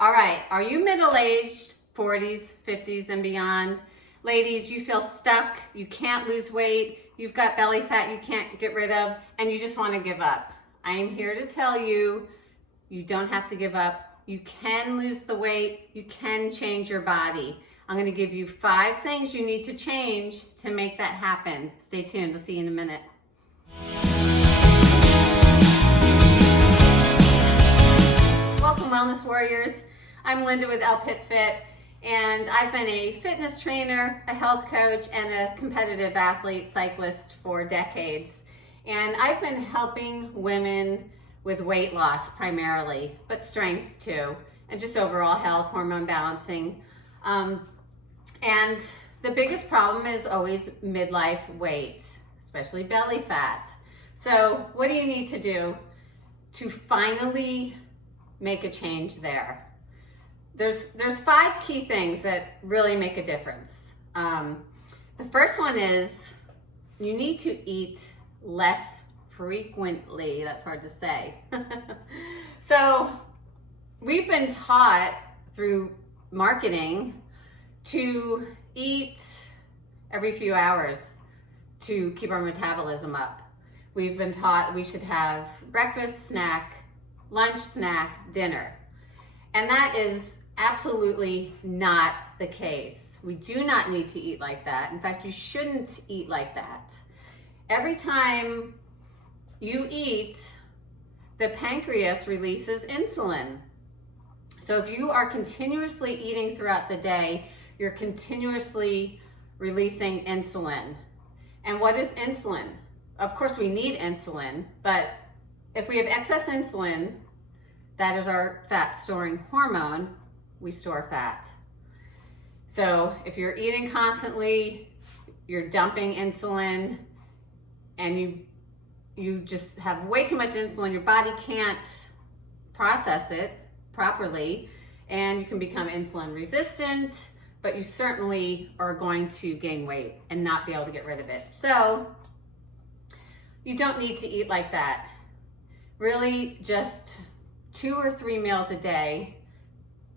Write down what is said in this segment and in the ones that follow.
All right, are you middle-aged, 40s, 50s, and beyond? Ladies, you feel stuck, you can't lose weight, you've got belly fat you can't get rid of, and you just want to give up. I am here to tell you, you don't have to give up. You can lose the weight, you can change your body. I'm going to give you 5 things you need to change to make that happen. Stay tuned, I'll see you in a minute. Welcome, Wellness Warriors. I'm Linda with Pit Fit, and I've been a fitness trainer, a health coach, and a competitive athlete cyclist for decades. And I've been helping women with weight loss primarily, but strength too, and just overall health, hormone balancing. And the biggest problem is always midlife weight, especially belly fat. So what do you need to do to finally make a change there? There's 5 key things that really make a difference. The first one is you need to eat less frequently. That's hard to say. So we've been taught through marketing to eat every few hours to keep our metabolism up. We've been taught we should have breakfast, snack, lunch, snack, dinner. And that is absolutely not the case. We do not need to eat like that. In fact, you shouldn't eat like that. Every time you eat, the pancreas releases insulin. So if you are continuously eating throughout the day, you're continuously releasing insulin. And what is insulin? Of course, we need insulin, but if we have excess insulin, that is our fat storing hormone, we store fat. So if you're eating constantly, you're dumping insulin, and you just have way too much insulin, your body can't process it properly, and you can become insulin resistant, but you certainly are going to gain weight and not be able to get rid of it. So you don't need to eat like that. Really, just 2 or 3 meals a day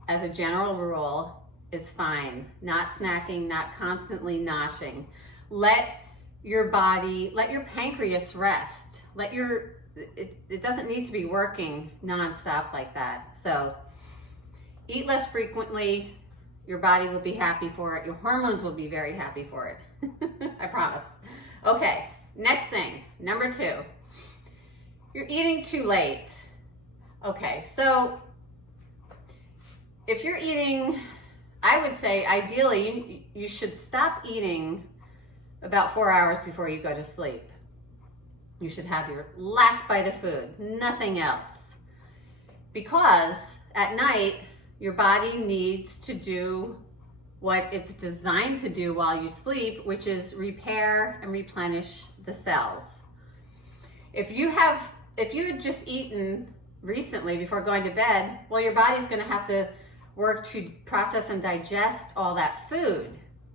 as a general rule is fine. Not snacking, not constantly noshing. Let your body, let your pancreas rest. It doesn't need to be working nonstop like that. So eat less frequently. Your body will be happy for it. Your hormones will be very happy for it. I promise. Okay, next thing, number 2. You're eating too late. Okay, so if you're eating, I would say ideally you should stop eating about 4 hours before you go to sleep. You should have your last bite of food, nothing else. Because at night, your body needs to do what it's designed to do while you sleep, which is repair and replenish the cells. If you had just eaten recently before going to bed, well, your body's going to have to work to process and digest all that food.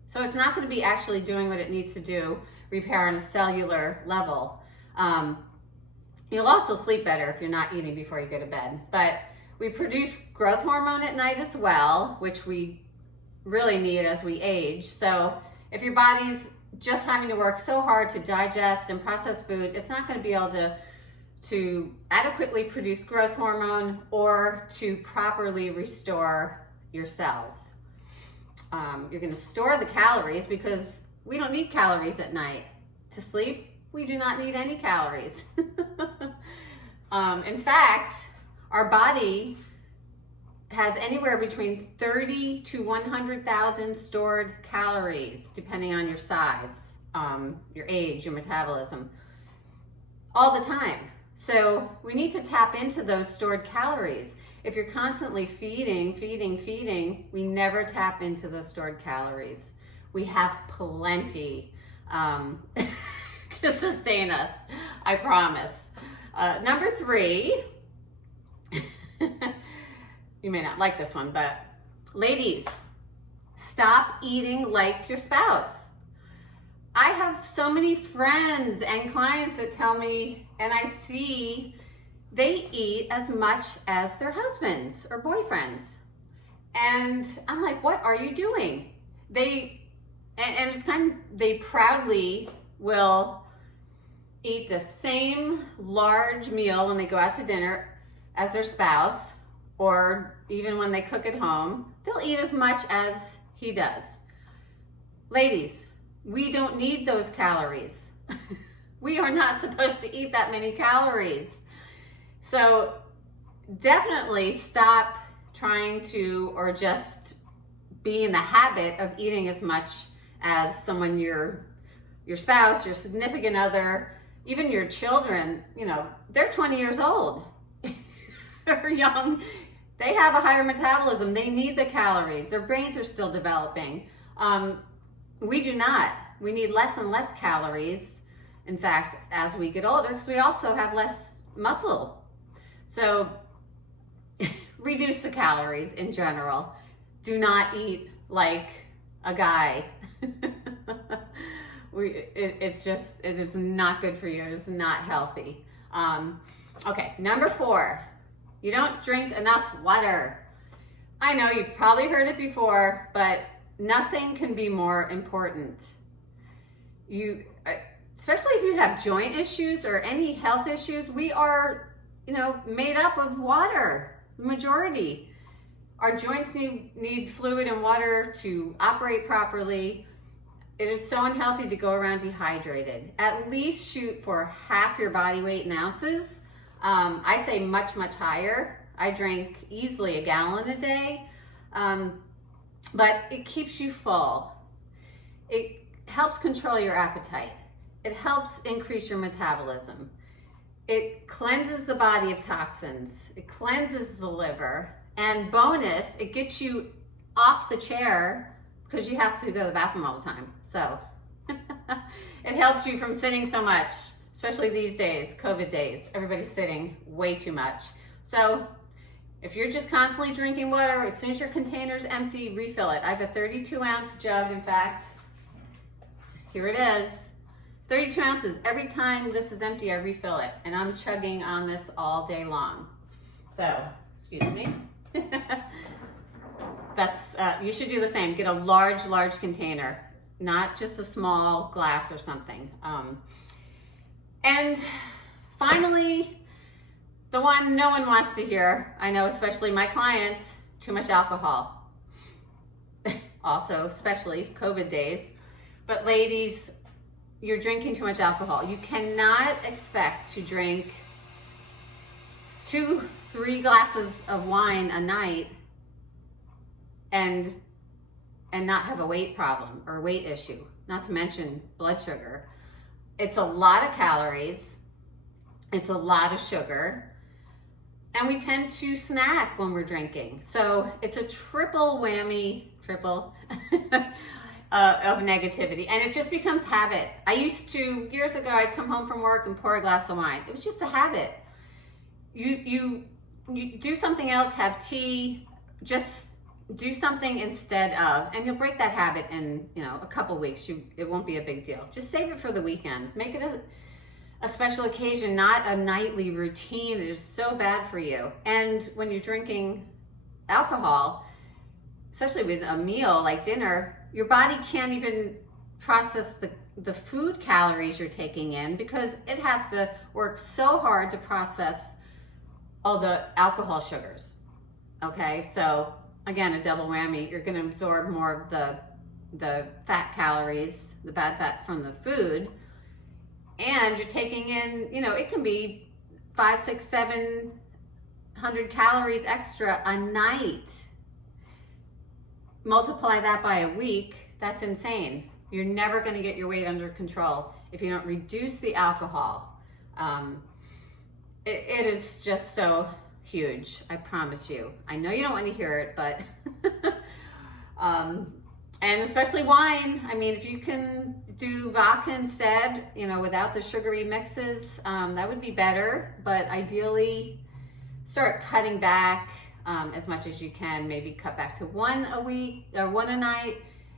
So it's not going to be actually doing what it needs to do, repair on a cellular level. You'll also sleep better if you're not eating before you go to bed. But we produce growth hormone at night as well, which we really need as we age. So if your body's just having to work so hard to digest and process food, it's not going to be able to adequately produce growth hormone or to properly restore your cells. You're going to store the calories because we don't need calories at night. To sleep, we do not need any calories. In fact, our body has anywhere between 30 to 100,000 stored calories, depending on your size, your age, your metabolism, all the time. So we need to tap into those stored calories. If you're constantly feeding, we never tap into those stored calories. We have plenty to sustain us, I promise. Number 3, you may not like this one, but ladies, stop eating like your spouse. I have so many friends and clients that tell me, and I see they eat as much as their husbands or boyfriends. And I'm like, what are you doing? And it's they proudly will eat the same large meal when they go out to dinner as their spouse, or even when they cook at home. They'll eat as much as he does. Ladies, we don't need those calories. We are not supposed to eat that many calories. So definitely stop trying to, or just be in the habit of eating as much as someone, your spouse, your significant other, even your children. They're 20 years old. They're young. They have a higher metabolism. They need the calories. Their brains are still developing. We do not. We need less and less calories, in fact, as we get older, because we also have less muscle. So reduce the calories in general. Do not eat like a guy. It is not good for you. It is not healthy. Okay, number 4, you don't drink enough water. I know you've probably heard it before, but nothing can be more important. Especially if you have joint issues or any health issues, we are, made up of water, majority. Our joints need fluid and water to operate properly. It is so unhealthy to go around dehydrated. At least shoot for half your body weight in ounces. I say much, much higher. I drink easily 1 gallon a day, but it keeps you full. It helps control your appetite. It helps increase your metabolism. It cleanses the body of toxins. It cleanses the liver. And bonus, it gets you off the chair, because you have to go to the bathroom all the time. So it helps you from sitting so much, especially these days, COVID days. Everybody's sitting way too much. So if you're just constantly drinking water, as soon as your container's empty, refill it. I have a 32-ounce jug, in fact. Here it is. 32 ounces. Every time this is empty, I refill it. And I'm chugging on this all day long. So, excuse me. You should do the same. Get a large container, not just a small glass or something. And finally, the one no one wants to hear, I know, especially my clients, too much alcohol. Also, especially COVID days. But ladies, you're drinking too much alcohol. You cannot expect to drink 2-3 glasses of wine a night and not have a weight problem or weight issue, not to mention blood sugar. It's a lot of calories, it's a lot of sugar, and we tend to snack when we're drinking. So it's a triple whammy, of negativity, and it just becomes habit. I used to, years ago, I'd come home from work and pour a glass of wine. It was just a habit. You do something else, have tea, just do something instead of, and you'll break that habit in a couple weeks. It won't be a big deal. Just save it for the weekends. Make it a special occasion, not a nightly routine. It is so bad for you. And when you're drinking alcohol, especially with a meal like dinner, your body can't even process the food calories you're taking in, because it has to work so hard to process all the alcohol sugars. Okay, so again, a double whammy. You're going to absorb more of the fat calories, the bad fat from the food, and you're taking in, it can be 500, 600, 700 calories extra a night. Multiply that by a week, that's insane. You're never going to get your weight under control if you don't reduce the alcohol. It is just so huge, I promise you. I know you don't want to hear it, but and especially wine. I mean, if you can do vodka instead, without the sugary mixes, that would be better. But ideally, start cutting back as much as you can. Maybe cut back to 1 a week or 1 a night,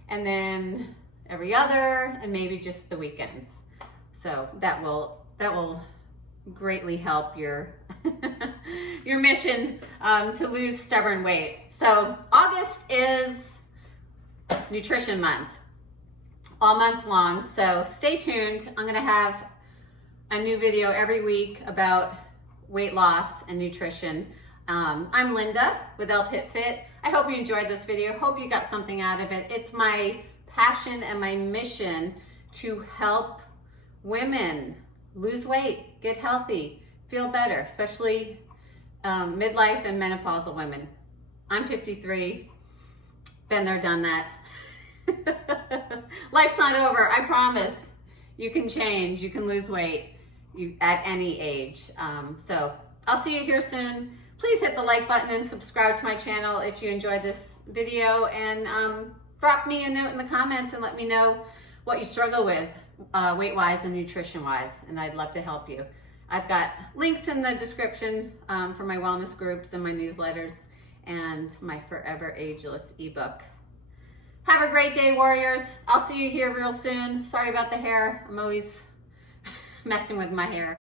and then every other, and maybe just the weekends. So that will greatly help your your mission to lose stubborn weight. So August August is Nutrition Month, all month long, so stay tuned. I'm going to have a new video every week about weight loss and nutrition. I'm Linda with Pit Fit. I hope you enjoyed this video. Hope you got something out of it. It's my passion and my mission to help women lose weight, get healthy, feel better, especially midlife and menopausal women. I'm 53, been there, done that. Life's not over, I promise. You can change, you can lose weight at any age. So I'll see you here soon. Please hit the like button and subscribe to my channel if you enjoyed this video, and drop me a note in the comments and let me know what you struggle with weight-wise and nutrition-wise, and I'd love to help you. I've got links in the description for my wellness groups and my newsletters and my Forever Ageless ebook. Have a great day, warriors. I'll see you here real soon. Sorry about the hair. I'm always messing with my hair.